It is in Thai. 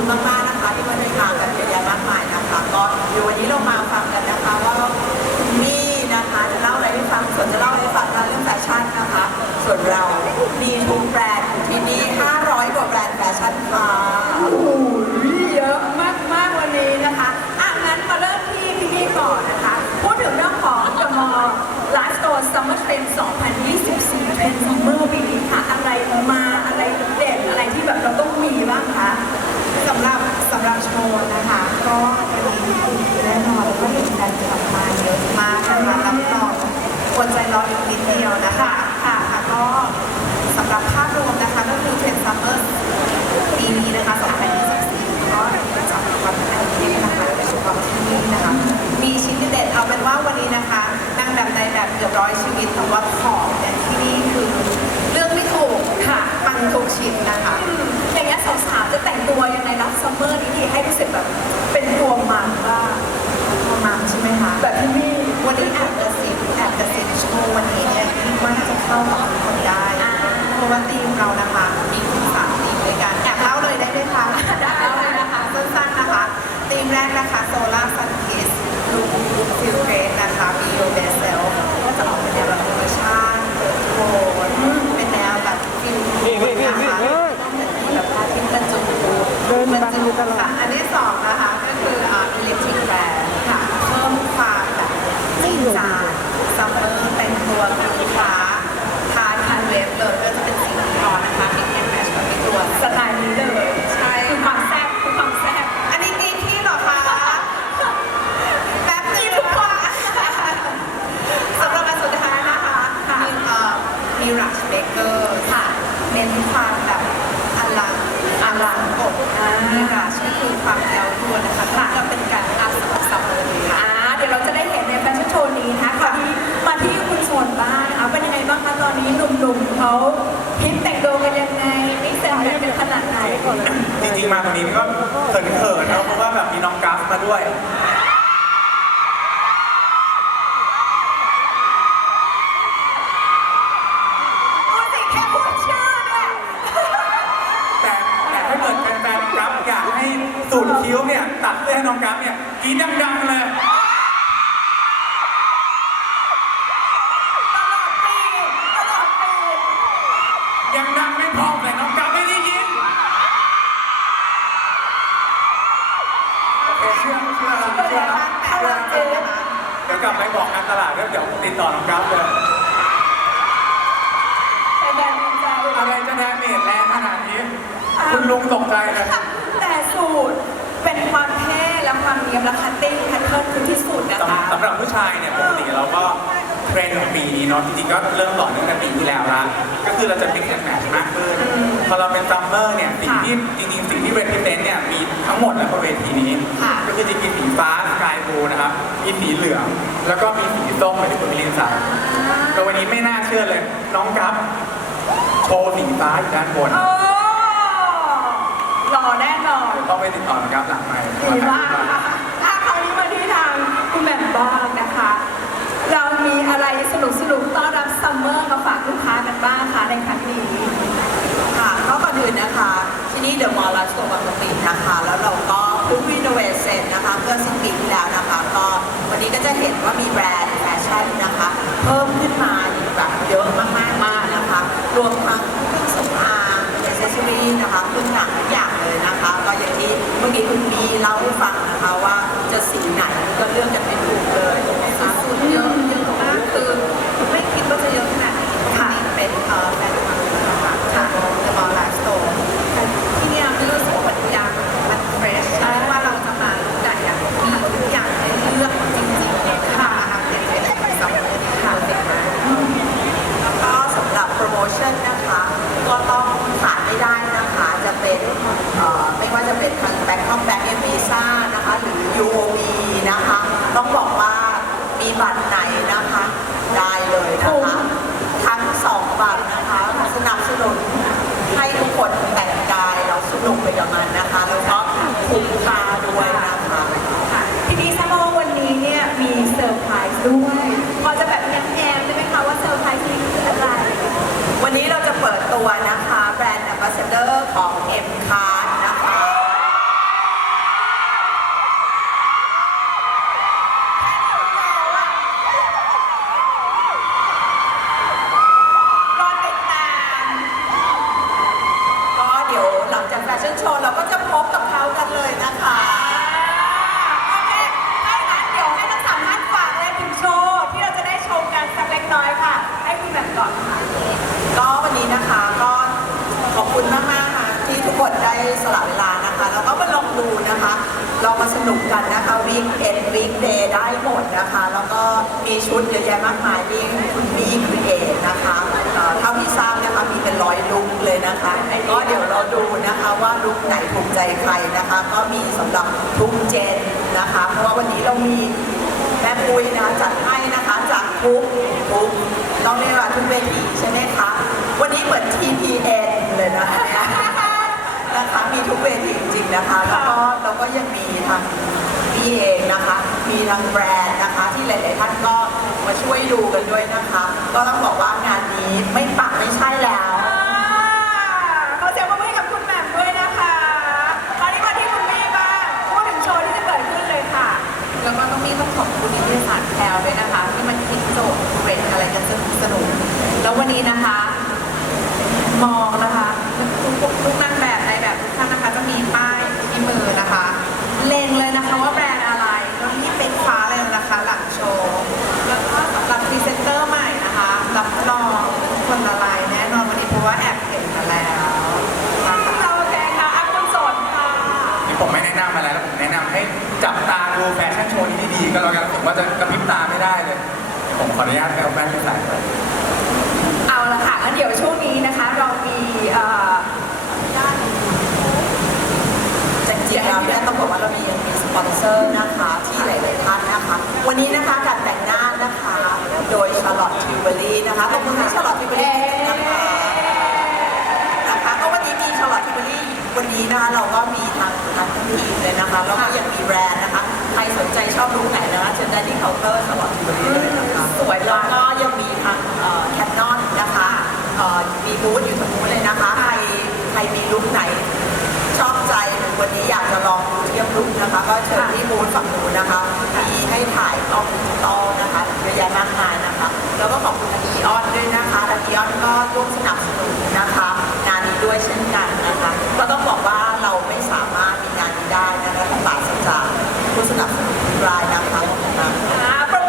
คุณมากๆนะคะ ที่มาเดินทางกันเยอะแยะมากมายนะคะ ก็เดี๋ยววันนี้เรามาฟังกันนะคะว่าคุณมี่นะคะจะเล่าอะไรให้ฟังส่วนจะเล่าอะไรให้ฟังกันเรื่องแฟชั่นนะคะ ส่วนเรามีทุกแบรนด์อยู่ที่นี่ 500 กว่าแบรนด์แฟชั่นค่ะ โอ้โหเยอะมากๆวันนี้นะคะอะงั้นมาเริ่มที่พี่นี่ก่อนนะคะ พูดถึงเรื่องของ The Mall Live Store Summer Trend 2024 Trend Summer ปีนี้ค่ะ อะไรมาอะไรเด่นอะไรที่แบบเราต้องมีบ้างคะ สำหรับ สำหรับโชว์นะคะ ก็วันนี้แน่นอนแล้วก็เห็นแฟนคลับมาเยอะมากนะคะรับรองควรใจรออีกนิดเดียวนะคะค่ะค่ะก็สำหรับภาพรวมนะคะก็คือเทรนด์ซัมเมอร์ปีนี้นะคะ2024ก็จะจัดวันอาทิตย์นะคะโดยเฉพาะที่นี่นะคะ มีชิ้นเด็ดเอาเป็นว่าวันนี้นะคะนางแบบในแบบเกือบร้อยชีวิตแต่ว่าของเนี่ยที่นี่คือเลือกไม่ถูกค่ะปังทุกชิ้นนะคะ ซัมเมอร์นี้ดีให้รู้สึกแบบเป็นตัวมันว่าประมาณใช่ไหมคะแบบที่นี่วันนี้แอบกระซิบแอบกระซิบโชว์วันนี้เนี่ยคิดว่าน่าจะเข้ากับทุกคนได้เพราะว่าทีมเรานะคะมีถึงสามทีมด้วยกันแอบเล่าเลยได้ไหมคะได้เลยนะคะสั้นๆนะคะทีมแรกนะคะโซล่าซันคิสลูฟิลเกรสนะคะบีโอเบเซลก็จะออกเป็นแนวแบบธรรมชาติเปิดโทนเป็นแนวแบบฟิลนะคะแบบพาทิตย์กระจุก เดินบังอยู่ตลอด ค่ะอันที่สองนะคะก็คืออ่าอิเล็กทริกแบนค่ะเพิ่มความแบบจริงจังซัมเมอร์เป็น ตัวลูกค้าทาทันเล็บเลยก็จะเป็นสีทองนะคะมีแอนแมชกับเป็นตัวสไตล์นี้เลยใช่คือความแซ่บคือความแซ่บอันนี้ตีที่เหรอคะแป๊บนึงทุกคนสำหรับอันสุดท้ายนะคะมีเอ่อมีรัชเบเกอร์ค่ะเน้นความ เขาพิมแต่งตัวกันยังไงมิกซ์แอนด์แมทกันขนาดไหนจริงๆมาวันนี้ก็เขินๆนะเพราะว่าแบบมีน้องกราฟมาด้วยพูดสิแค่พูดชื่อเนี่ยแต่แต่ถ้าเกิดแฟนๆกราฟอยากให้สูตรคิ้วเนี่ยตัดเพื่อให้น้องกราฟเนี่ยกรีดดังๆเลย ตลาดแล้วเดี๋ยวติดต่อน้องกราฟเลยแต่แบรนด์ใจอะไรจะแดเมจแรงขนาดนี้ คุณลุงตกใจเลยแต่สูตรเป็นความเท่และความเนียมและคัตติ้งแพทเทิร์นคือที่สุดนะคะ สำหรับผู้ชายเนี่ยปกติเราก็เทรนด์ของปีนี้เนาะจริงๆก็เริ่มต่อเนื่องแต่ปีที่แล้วละก็คือเราจะ mix and match มากขึ้นพอเราเป็นซัมเมอร์เนี่ยสิ่งที่จริงๆสิ่งที่ represent เน ทั้งหมดแล้วบนเวทีนี้ ค่ะก็คือจะมีสีฟ้าสกายบลูนะครับ มีสีเหลือง แล้วก็มีสีส้มเหมือนที่คุณมิลินใส่แต่วันนี้ไม่น่าเชื่อเลย น้องกัฟโชว์สีฟ้าอยู่ด้านบน โอ้หล่อแน่ สิบปีที่แล้วนะคะก็วันนี้ก็จะเห็นว่ามีแบรนด์แฟชั่นนะคะ เพิ่มขึ้นมาอีกแบบเยอะมากๆมากนะคะ รวมทั้งเครื่องสำอางเอเซสซอรี่นะคะเครื่องหนังทุกอย่างเลยนะคะ ก็อย่างที่เมื่อกี้คุณมีเล่าให้ฟังนะคะว่าจะสีไหนักกันีบัตรไหนนะคะ ได้เลยนะคะ ทั้งสองบัตรนะคะสนับสนุนให้ทุกคนแต่งกายแล้วสนุกไปกับมันนะคะ แล้วก็คุ้มค่าด้วยนะคะทีนี้ซาโมวันนี้เนี่ยมีเซอร์ไพรส์ด้วยพอจะแบบแง้มๆได้ไหมคะว่าเซอร์ไพรส์นี้คืออะไรวันนี้เราจะเปิดตัวนะ ก็วันนี้นะคะก็ขอบคุณมากๆค่ะที่ทุกคนได้สละเวลานะคะ แล้วก็มาลองดูนะคะลองมาสนุกกันนะคะวีคเอ็นวีคเดย์ได้หมดนะคะ แล้วก็มีชุดเยอะแยะมากมายที่คุณบีครีเอทนะคะเท่าที่ทราบนะคะมีเป็นร้อยลุคเลยนะคะก็เดี๋ยวเราดูนะคะว่าลุคไหนถูกใจใครนะคะ ก็มีสำหรับทุกเจนนะคะ เพราะว่าวันนี้เรามีแม่ปุ้ยนะคะจัดให้นะคะจากทุกทุก ต้องเรียกว่าทุกเวทีใช่ไหมคะ วันนี้เหมือน TPN เลยนะคะเนี่ยนะคะมีทุกเวทีจริงๆนะคะ แล้วก็เราก็ยังมีทางพี่เองนะคะ มีทางแบรนด์นะคะ ที่หลายๆท่านก็มาช่วยดูกันด้วยนะคะ ก็ต้องบอกว่างานนี้ไม่ปักไม่ใช่แล้วขอเสียงปรบมือให้กับคุณแหม่มด้วยนะคะตอนนี้มาที่คุณแม่บ้างพูดถึงโชว์ที่จะเกิดขึ้นเลยค่ะ แล้วก็ต้องมีต้องขอบคุณนิตยสารแพลวด้วยนะคะ ที่มันคิดโจทย์ สนุกสนุกๆแล้ววันนี้นะคะ มองนะคะทุกทุกทุกนางแบบในแบบทุกท่านนะคะจะมีป้ายที่มือนะคะ เล็งเลยนะคะว่าแบรนด์อะไรแล้วนี่เป็นฟ้าเลยนะคะหลังโชว์ แล้วก็สำหรับพรีเซนเตอร์ใหม่นะคะรับรองคนละลายแน่นอนวันนี้เพราะว่าแอบเห็นมาแล้วนะคะเราแดงค่ะอาคุณสนค่ะนี่ผมไม่แนะนำอะไรแล้วผมแนะนำให้จับตาดูแฟชั่นโชว์นี้ดีๆก็แล้วกันผมว่าจะกระพริบตาไม่ได้เลย ผมขออนุญาตไปเอาแว่นไปใส่ก่อนเอาละค่ะงั้นเดี๋ยวช่วงนี้นะคะ เรามีเอ่อจริงๆแล้วเนี่ยต้องบอกว่าเรามีมีสปอนเซอร์นะคะที่หลาย ๆ ท่านนะคะ วันนี้นะคะการแต่งหน้านะคะ โดยชาร์ลอตทิวเบอรี่นะคะตบมือให้ชาร์ลอตทิวเบอรี่นะคะนะคะก็วันนี้มีชาร์ลอตทิวเบอรี่วันนี้นะคะเราก็มีทางทางทีมเลยนะคะแล้วก็ยังมีแบรนด์นะคะใครสนใจชอบรู้ไหนนะคะเชิญได้ที่เคาน์เตอร์ชาร์ลอต บูธอยู่ตรงนู้นเลยนะคะ ใครใครมีลุคไหน ชอบใจหรือวันนี้อยากจะลองดูเทียบลุกนะคะ ก็เชิญที่บูธฝั่งนู้นนะคะ มีให้ท